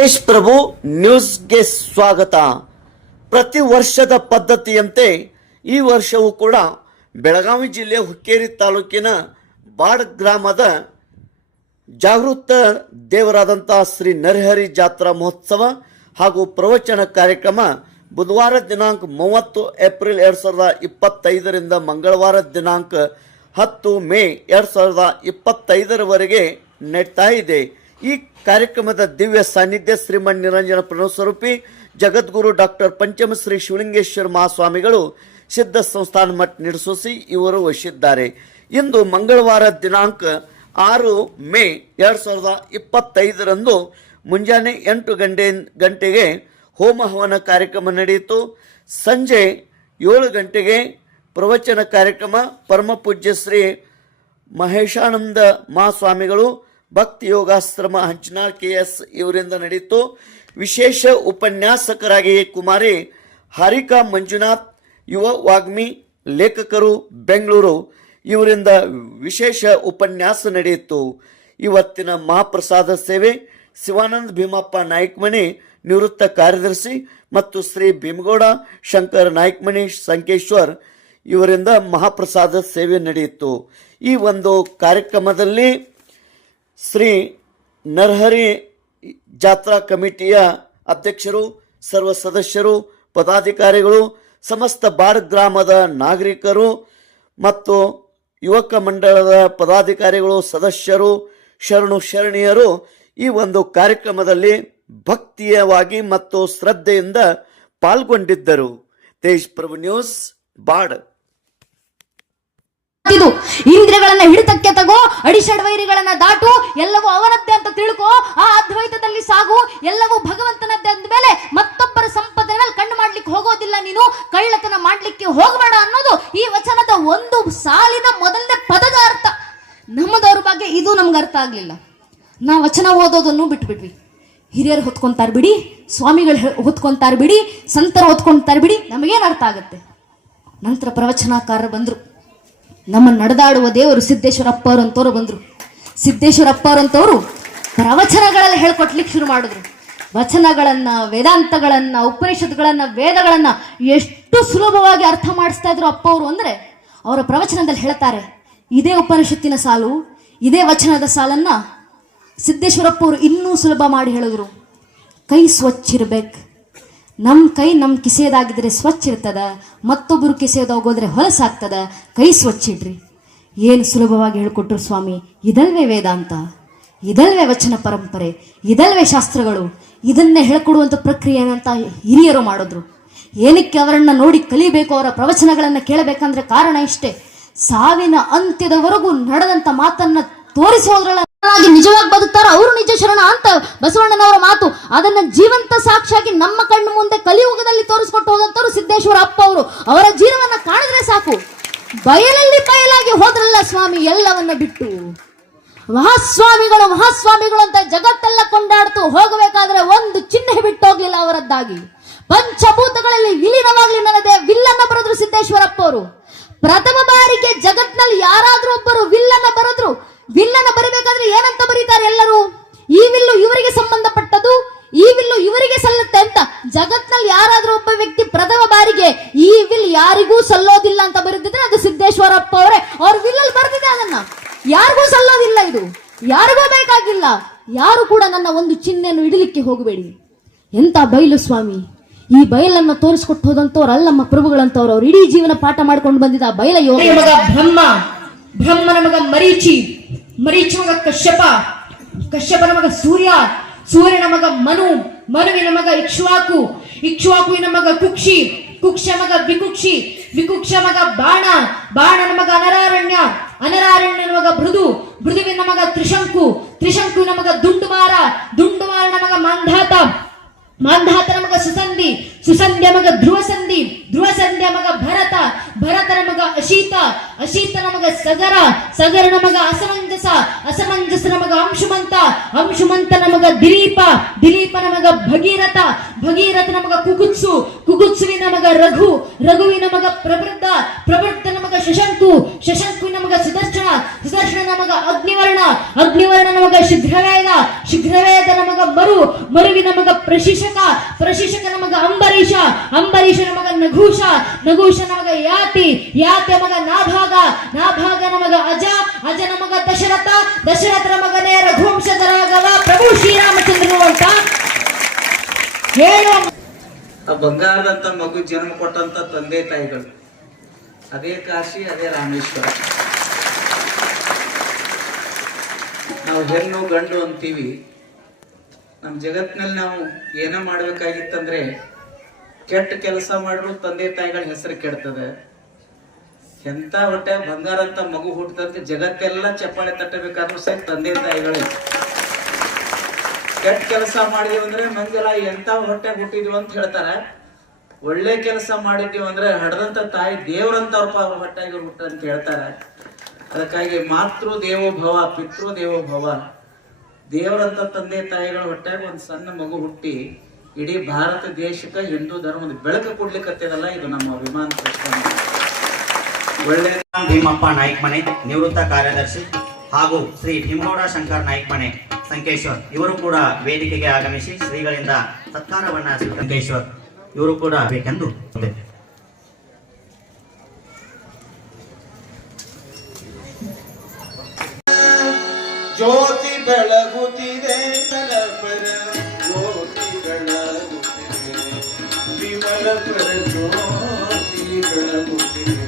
ನ್ಯೂಸ್ಗೆ ಸ್ವಾಗತ. ಪ್ರತಿ ವರ್ಷದ ಪದ್ಧತಿಯಂತೆ ಈ ವರ್ಷವೂ ಕೂಡ ಬೆಳಗಾವಿ ಜಿಲ್ಲೆ ಹುಕ್ಕೇರಿ ತಾಲೂಕಿನ ಬಾಡ್ ಗ್ರಾಮದ ಜಾಗೃತ ದೇವರಾದಂತಹ ಶ್ರೀ ನರಹರಿ ಜಾತ್ರಾ ಮಹೋತ್ಸವ ಹಾಗೂ ಪ್ರವಚನ ಕಾರ್ಯಕ್ರಮ ಬುಧವಾರ ದಿನಾಂಕ ಮೂವತ್ತು ಏಪ್ರಿಲ್ ಎರಡು ಸಾವಿರದ ಇಪ್ಪತ್ತೈದರಿಂದ ಮಂಗಳವಾರ ದಿನಾಂಕ ಹತ್ತು ಮೇ ಎರಡು ಸಾವಿರದ ಇಪ್ಪತ್ತೈದರವರೆಗೆ ನಡೀತಾ ಇದೆ. ಈ ಕಾರ್ಯಕ್ರಮದ ದಿವ್ಯ ಸಾನ್ನಿಧ್ಯ ಶ್ರೀಮನ್ ನಿರಂಜನ ಪ್ರಣಸ್ವರೂಪಿ ಜಗದ್ಗುರು ಡಾಕ್ಟರ್ ಪಂಚಮಶ್ರೀ ಶಿವಲಿಂಗೇಶ್ವರ ಮಹಾಸ್ವಾಮಿಗಳು, ಸಿದ್ಧ ಸಂಸ್ಥಾನ ಮಠ ನಡೆಸೋಸಿ ಇವರು ವಹಿಸಿದ್ದಾರೆ ಇಂದು ಮಂಗಳವಾರ ದಿನಾಂಕ ಆರು ಮೇ ಎರಡು ಸಾವಿರದ ಇಪ್ಪತ್ತೈದರಂದು ಮುಂಜಾನೆ ಎಂಟು ಗಂಟೆ ಗಂಟೆಗೆ ಹೋಮ ಹವನ ಕಾರ್ಯಕ್ರಮ ನಡೆಯಿತು. ಸಂಜೆ ಏಳು ಗಂಟೆಗೆ ಪ್ರವಚನ ಕಾರ್ಯಕ್ರಮ ಪರಮ ಪೂಜ್ಯ ಶ್ರೀ ಮಹೇಶಾನಂದ ಮಹಾಸ್ವಾಮಿಗಳು ಭಕ್ತಿ ಯೋಗಾಶ್ರಮ ಹಂಚನಾಳ್ ಕೆ ಎಸ್ ಇವರಿಂದ ನಡೆಯಿತು. ವಿಶೇಷ ಉಪನ್ಯಾಸಕರಾಗಿ ಕುಮಾರಿ ಹಾರಿಕಾ ಮಂಜುನಾಥ್, ಯುವ ವಾಗ್ಮಿ, ಲೇಖಕರು, ಬೆಂಗಳೂರು ಇವರಿಂದ ವಿಶೇಷ ಉಪನ್ಯಾಸ ನಡೆಯಿತು. ಇವತ್ತಿನ ಮಹಾಪ್ರಸಾದ ಸೇವೆ ಶಿವಾನಂದ ಭೀಮಪ್ಪ ನಾಯ್ಕಮಣಿ ನಿವೃತ್ತ ಕಾರ್ಯದರ್ಶಿ ಮತ್ತು ಶ್ರೀ ಭೀಮಗೌಡ ಶಂಕರ್ ನಾಯ್ಕಮಣಿ ಸಂಕೇಶ್ವರ್ ಇವರಿಂದ ಮಹಾಪ್ರಸಾದ ಸೇವೆ ನಡೆಯಿತು. ಈ ಒಂದು ಕಾರ್ಯಕ್ರಮದಲ್ಲಿ ಶ್ರೀ ನರಹರಿ ಜಾತ್ರಾ ಕಮಿಟಿಯ ಅಧ್ಯಕ್ಷರು, ಸರ್ವ ಸದಸ್ಯರು, ಪದಾಧಿಕಾರಿಗಳು, ಸಮಸ್ತ ಬಾರ್ ಗ್ರಾಮದ ನಾಗರಿಕರು ಮತ್ತು ಯುವಕ ಮಂಡಳದ ಪದಾಧಿಕಾರಿಗಳು, ಸದಸ್ಯರು, ಶರಣು ಶರಣಿಯರು ಈ ಒಂದು ಕಾರ್ಯಕ್ರಮದಲ್ಲಿ ಭಕ್ತಿಯವಾಗಿ ಮತ್ತು ಶ್ರದ್ಧೆಯಿಂದ ಪಾಲ್ಗೊಂಡಿದ್ದರು. ತೇಜ್ ಪ್ರಭು ನ್ಯೂಸ್, ಬಾಡ್. ಇಂದ್ರಿಯಗಳನ್ನ ಹಿಡಿತಕ್ಕೆ ತಗೋ ಅಡಿಷಡ್ವೈರಿಗಳನ್ನ ದಾಟು, ಎಲ್ಲವೂ ಅವನದ್ದೇ ಅಂತ ತಿಳ್ಕೋ, ಆ ಅದ್ವೈತದಲ್ಲಿ ಸಾಗು, ಎಲ್ಲವೂ ಭಗವಂತನದ್ದೇ ಅಂದ್ಮೇಲೆ ಮತ್ತೊಬ್ಬರ ಮೇಲೆ ಕಣ್ಣು ಮಾಡ್ಲಿಕ್ಕೆ ಹೋಗೋದಿಲ್ಲ ನೀನು, ಕಳ್ಳತನ ಮಾಡ್ಲಿಕ್ಕೆ ಹೋಗಬೇಡ ಅನ್ನೋದು ಈ ವಚನದ ಒಂದು ಸಾಲಿನ ಮೊದಲನೇ ಪದದ ಅರ್ಥ. ನಮ್ಮದವ್ರ ಬಗ್ಗೆ ಇದು ನಮ್ಗೆ ಅರ್ಥ ಆಗ್ಲಿಲ್ಲ. ನಾ ವಚನ ಓದೋದನ್ನು ಬಿಟ್ಬಿಟ್ವಿ. ಹಿರಿಯರು ಹೊತ್ಕೊಂತಾರ ಬಿಡಿ, ಸ್ವಾಮಿಗಳು ಹೊತ್ಕೊಂತಾರೆ ಬಿಡಿ, ಸಂತರು ಹೊತ್ಕೊಂತಾರ ಬಿಡಿ, ನಮಗೇನು ಅರ್ಥ ಆಗುತ್ತೆ? ನಂತರ ಪ್ರವಚನಕಾರರು ಬಂದರು. ನಮ್ಮ ನಡೆದಾಡುವ ದೇವರು ಸಿದ್ದೇಶ್ವರಪ್ಪ ಅವರಂತವ್ರು ಬಂದರು. ಸಿದ್ದೇಶ್ವರಪ್ಪ ಅವರಂತವ್ರು ಪ್ರವಚನಗಳಲ್ಲಿ ಹೇಳ್ಕೊಟ್ಲಿಕ್ಕೆ ಶುರು ಮಾಡಿದ್ರು. ವಚನಗಳನ್ನು, ವೇದಾಂತಗಳನ್ನು, ಉಪನಿಷತ್ಗಳನ್ನು, ವೇದಗಳನ್ನು ಎಷ್ಟು ಸುಲಭವಾಗಿ ಅರ್ಥ ಮಾಡಿಸ್ತಾ ಇದ್ರು ಅಪ್ಪ ಅವರು ಅಂದ್ರೆ ಅವರ ಪ್ರವಚನದಲ್ಲಿ ಹೇಳ್ತಾರೆ, ಇದೇ ಉಪನಿಷತ್ತಿನ ಸಾಲು, ಇದೇ ವಚನದ ಸಾಲನ್ನ ಸಿದ್ದೇಶ್ವರಪ್ಪ ಅವರು ಇನ್ನೂ ಸುಲಭ ಮಾಡಿ ಹೇಳಿದ್ರು. ಕೈ ಸ್ವಚ್ಛ ಇರ್ಬೇಕು ನಮ್ಮ ಕೈ ನಮ್ಮ ಕಿಸೆಯದಾಗಿದ್ರೆ ಸ್ವಚ್ಛ ಇರ್ತದ ಮತ್ತೊಬ್ಬರು ಕಿಸೆಯದೋಗೋದ್ರೆ ಹೊಲಸಾಗ್ತದ, ಕೈ ಸ್ವಚ್ಛ ಇಡ್ರಿ. ಏನು ಸುಲಭವಾಗಿ ಹೇಳಿಕೊಟ್ರು ಸ್ವಾಮಿ, ಇದಲ್ವೇ ವೇದಾಂತ, ಇದಲ್ವೇ ವಚನ ಪರಂಪರೆ, ಇದಲ್ವೇ ಶಾಸ್ತ್ರಗಳು, ಇದನ್ನೇ ಹೇಳ್ಕೊಡುವಂಥ ಪ್ರಕ್ರಿಯೆ ಅಂತ ಹಿರಿಯರು ಮಾಡಿದ್ರು. ಏನಕ್ಕೆ ಅವರನ್ನು ನೋಡಿ ಕಲಿಬೇಕು, ಅವರ ಪ್ರವಚನಗಳನ್ನು ಕೇಳಬೇಕಂದ್ರೆ ಕಾರಣ ಇಷ್ಟೇ. ಸಾವಿನ ಅಂತ್ಯದವರೆಗೂ ನಡೆದಂಥ ಮಾತನ್ನು ತೋರಿಸಿ ಹೋದ್ರಲ್ಲ ನಿಜವಾಗಿ ಬದುಕ್ತಾರೋ ಅವರು ನಿಜ ಶರಣ ಅಂತ ಬಸವಣ್ಣನವರ ಮಾತು. ಅದನ್ನ ಜೀವಂತ ಸಾಕ್ಷಿಯಾಗಿ ನಮ್ಮ ಕಣ್ಣು ಮುಂದೆ ಕಲಿಯುಗದಲ್ಲಿ ತೋರಿಸ್ಕೊಟ್ಟು ಹೋದಂತವ್ರು ಸಿದ್ದೇಶ್ವರ ಅಪ್ಪ ಅವರು. ಅವರ ಜೀವನವನ್ನ ಕಾಣಿದ್ರೆ ಸಾಕು. ಬಯಲಲ್ಲಿ ಬಯಲಾಗಿ ಹೋದ್ರಲ್ಲ ಸ್ವಾಮಿ, ಎಲ್ಲವನ್ನ ಬಿಟ್ಟು. ಮಹಾಸ್ವಾಮಿಗಳು ಮಹಾಸ್ವಾಮಿಗಳು ಅಂತ ಜಗತ್ತೆಲ್ಲ ಕೊಂಡಾಡ್ತು. ಹೋಗಬೇಕಾದ್ರೆ ಒಂದು ಚಿಹ್ನೆ ಬಿಟ್ಟು ಹೋಗ್ಲಿಲ್ಲ ಅವರದ್ದಾಗಿ. ಪಂಚಭೂತಗಳಲ್ಲಿ ವಿಲೀನವಾಗ್ಲಿ ನನ್ನದೇ ವಿಲ್ಲನ್ನ ಬರೆದ್ರು ಸಿದ್ದೇಶ್ವರಪ್ಪ ಅವರು. ಪ್ರಥಮ ಬಾರಿಗೆ ಜಗತ್ನಲ್ಲಿ ಯಾರಾದ್ರೂ ಒಬ್ಬರು ವಿಲ್ಲನ್ನ ಬರೆದ್ರು. ವಿಲ್ಲನ್ನ ಬರಿಬೇಕಾದ್ರೆ ಏನಂತ ಬರೀತಾರೆ ಎಲ್ಲರೂ? ಈ ವಿಲ್ಲು ಇವರಿಗೆ ಸಂಬಂಧಪಟ್ಟದು ಈ ವಿಲ್ಲು ಇವರಿಗೆ ಸಲ್ಲುತ್ತೆ ಅಂತ. ಜಗತ್ನಲ್ಲಿ ಯಾರಾದ್ರೂ ಒಬ್ಬ ವ್ಯಕ್ತಿ ಪ್ರಥಮ ಬಾರಿಗೆ ಈ ವಿಲ್ ಯಾರಿಗೂ ಸಲ್ಲೋದಿಲ್ಲ ಅಂತ ಬರೆದಿದ್ರೆ ಅದು ಸಿದ್ದೇಶ್ವರಪ್ಪ ಅವರೇ. ಅವ್ರ ವಿಲ್ಲಲ್ಲಿ ಬರೆದಿದೆ ಅದನ್ನ. ಯಾರಿಗೂ ಸಲ್ಲೋದಿಲ್ಲ ಇದು. ಯಾರಿಗೂ ಬೇಕಾಗಿಲ್ಲ. ಯಾರು ಕೂಡ ನನ್ನ ಒಂದು ಚಿಹ್ನೆಯನ್ನು ಇಡಲಿಕ್ಕೆ ಹೋಗಬೇಡಿ. ಎಂತ ಬಯಲು ಸ್ವಾಮಿ? ಈ ಬಯಲನ್ನು ತೋರಿಸ್ಕೊಟ್ಟು ಹೋದಂತವ್ರು ಅಲ್ಲಮ್ಮ ಪ್ರಭುಗಳಂತವ್ರು ಅವ್ರು ಇಡೀ ಜೀವನ ಪಾಠ ಮಾಡ್ಕೊಂಡು ಬಂದಿದ್ದ ಬಯಲ ಯೋಗ ಬ್ರಹ್ಮ. ಬ್ರಹ್ಮನ ಮಗ ಮರೀಚಿ. ಮರೀಚಿ ಮಗ ಕಶ್ಯಪ ಕಶ್ಯಪನ ಮಗ ಸೂರ್ಯ ಸೂರ್ಯನ ಮಗ ಮನು ಮನುವಿನ ಮಗ ಇಕ್ಷ್ವಾಕು ಇಕ್ಷ್ವಾಕುವಿನ ಮಗ ಕುಕ್ಷಿ ಕುಕ್ಷ ಮಗ ವಿಕುಕ್ಷಿ ವಿಕುಕ್ಷ ಮಗ ಬಾಣ ಬಾಣನ ಮಗ ಅನರಾರಣ್ಯ ಅನರಾರಣ್ಯನ ಮಗ ಮೃದು ಮೃದುವಿನ ಮಗ ತ್ರಿಶಂಕು ತ್ರಿಶಂಕುವಿನ ಮಗ ದುಂಡುಮಾರ ದುಂಡುಮಾರನ ಮಗ ಮಾಂಧಾತ ಮಾಂಧಾತನ ಮಗ ಸುಸಂಧಿ ಸುಸಂಧ್ಯ ಮಗ ಧ್ರುವ ಸಂಧಿ ಧ್ರುವ ಸಂಧ್ಯ ಮಗ ಭರತ ಭರತನ ಮಗ ಅಶೀತ, ಅಶೀತನ ಮಗ ಸಗರ, ಸಗರನ ಮಗ ಅಸಮಂಜಸ, ಅಸಮಂಜಸನ ಮಗ ಅಂಶುಮಂತ, ಅಂಶುಮಂತನ ಮಗ ದಿಲೀಪ, ದಿಲೀಪನ ಮಗ ಭಗೀರಥ, ಭಗೀರಥನ ಮಗ ಕುಕುತ್ಸು, ಕುಕುತ್ಸುವಿನ ಮಗ ರಘು, ರಘುವಿನ ಮಗ ಪ್ರವೃದ್ಧ ಪ್ರವೃದ್ಧನ ಮಗ ಶಶಂಕು, ಶಶಂಕುವಿನ ಮಗ ಸುದರ್ಶನ, ಸುದರ್ಶನನ ಮಗ ಅಗ್ನಿವರ್ಣ, ಅಗ್ನಿವರ್ಣನ ಮಗ ಶೀಘ್ರವೇದ ಶೀಘ್ರವೇದನ ಮಗ ಮರು, ಮರುವಿನ ಮಗ ಪ್ರಶಿಕ್ಷಕ ಪ್ರಶಿಕ್ಷಕನ ಮಗ ಅಂಬರೀಷ, ಅಂಬರೀಷನ ಮಗ ನಘೂಷ, ನಘೂಷನ ಮಗ ಯಾತಿ ಮಗ ನಾಭಾಗ? ನಾಭಾಗನ ನಮಗ ಅಜ ಅಜ ನಮಗ ದಶರಥ ದಶರಥನ ಮಗನೇ ರಘುವಂಶಧರಾಗವ ಪ್ರಭು ಶ್ರೀರಾಮಚಂದ್ರನು ಅಂತ ಹೇಳುವ ಆ ಬಂಗಾರದಂತ ಮಗು ಜನ್ಮ ಕೊಟ್ಟಂತ ತಂದೆ ತಾಯಿಗಳು. ಅದೇ ಕಾಶಿ, ಅದೇ ರಾಮೇಶ್ವರ. ನಾವು ಹೆಣ್ಣು, ಗಂಡು ಅಂತೀವಿ. ನಮ್ಮ ಜಗತ್ತಿನಲ್ಲಿ ನಾವು ಏನ ಮಾಡ್ಬೇಕಾಗಿತ್ತಂದ್ರೆ ಕೆಟ್ಟ ಕೆಲಸ ಮಾಡಿದ್ರು ತಂದೆ ತಾಯಿಗಳ ಹೆಸರು ಕೆಡ್ತದೆ. ಎಂತ ಹೊಟ್ಟೆ ಬಂಗಾರ ಅಂತ ಮಗು ಹುಟ್ಟದಂತೆ ಜಗತ್ತೆಲ್ಲ ಚಪ್ಪಾಳೆ ತಟ್ಟಬೇಕಾದ್ರೂ ಸಹ ತಂದೆ ತಾಯಿಗಳೇ. ಕೆಟ್ಟ ಕೆಲಸ ಮಾಡಿದೀವಿ ಅಂದ್ರೆ ಮಂದಿರ ಎಂತ ಹೊಟ್ಟೆ ಹುಟ್ಟಿದ್ವಿ ಅಂತ ಹೇಳ್ತಾರೆ. ಒಳ್ಳೆ ಕೆಲಸ ಮಾಡಿದ್ವಿ ಅಂದ್ರೆ ಹಡದಂತ ತಾಯಿ ದೇವ್ರಂತವ್ರಪ್ಪ ಅವ್ರ ಹೊಟ್ಟೆಗೆ ಹುಟ್ಟ ಅಂತ ಹೇಳ್ತಾರೆ. ಅದಕ್ಕಾಗಿ ಮಾತೃ ದೇವೋ ಭವ, ಪಿತೃ ದೇವೋ ಭವ. ದೇವರಂತ ತಂದೆ ತಾಯಿಗಳ ಹೊಟ್ಟೆಗೆ ಒಂದು ಸಣ್ಣ ಮಗು ಹುಟ್ಟಿ ಇಡೀ ಭಾರತ ದೇಶಕ್ಕೆ ಹಿಂದೂ ಧರ್ಮದ ಬೆಳಕು ಕೊಡ್ಲಿಕ್ಕತ್ತದಲ್ಲ ಇದು ನಮ್ಮ ಅಭಿಮಾನ ಪ್ರಶ್ನೆ. ಒಳ್ಳೆ ಭೀಮಪ್ಪ ನಾಯ್ಕ ಮನೆ ನಿವೃತ್ತ ಕಾರ್ಯದರ್ಶಿ ಹಾಗೂ ಶ್ರೀ ಭೀಮಗೌಡ ಶಂಕರ್ ನಾಯ್ಕ ಮನೆ ಸಂಕೇಶ್ವರ್. ಇವರು ಕೂಡ ವೇದಿಕೆಗೆ ಆಗಮಿಸಿ ಶ್ರೀಗಳಿಂದ ಸತ್ಕಾರವನ್ನ ಸಂಕೇಶ್ವರ್, ಇವರು ಕೂಡ ಬೇಕೆಂದು ಜ್ಯೋತಿ ಬೆಳಗುತ್ತಿದೆ ಜ್ಯೋತಿ ಬೆಳಗುತ್ತಿದೆ. ಪರ ಜ್ಯೋತಿ ಬೆಳಗುತ್ತಿದೆ.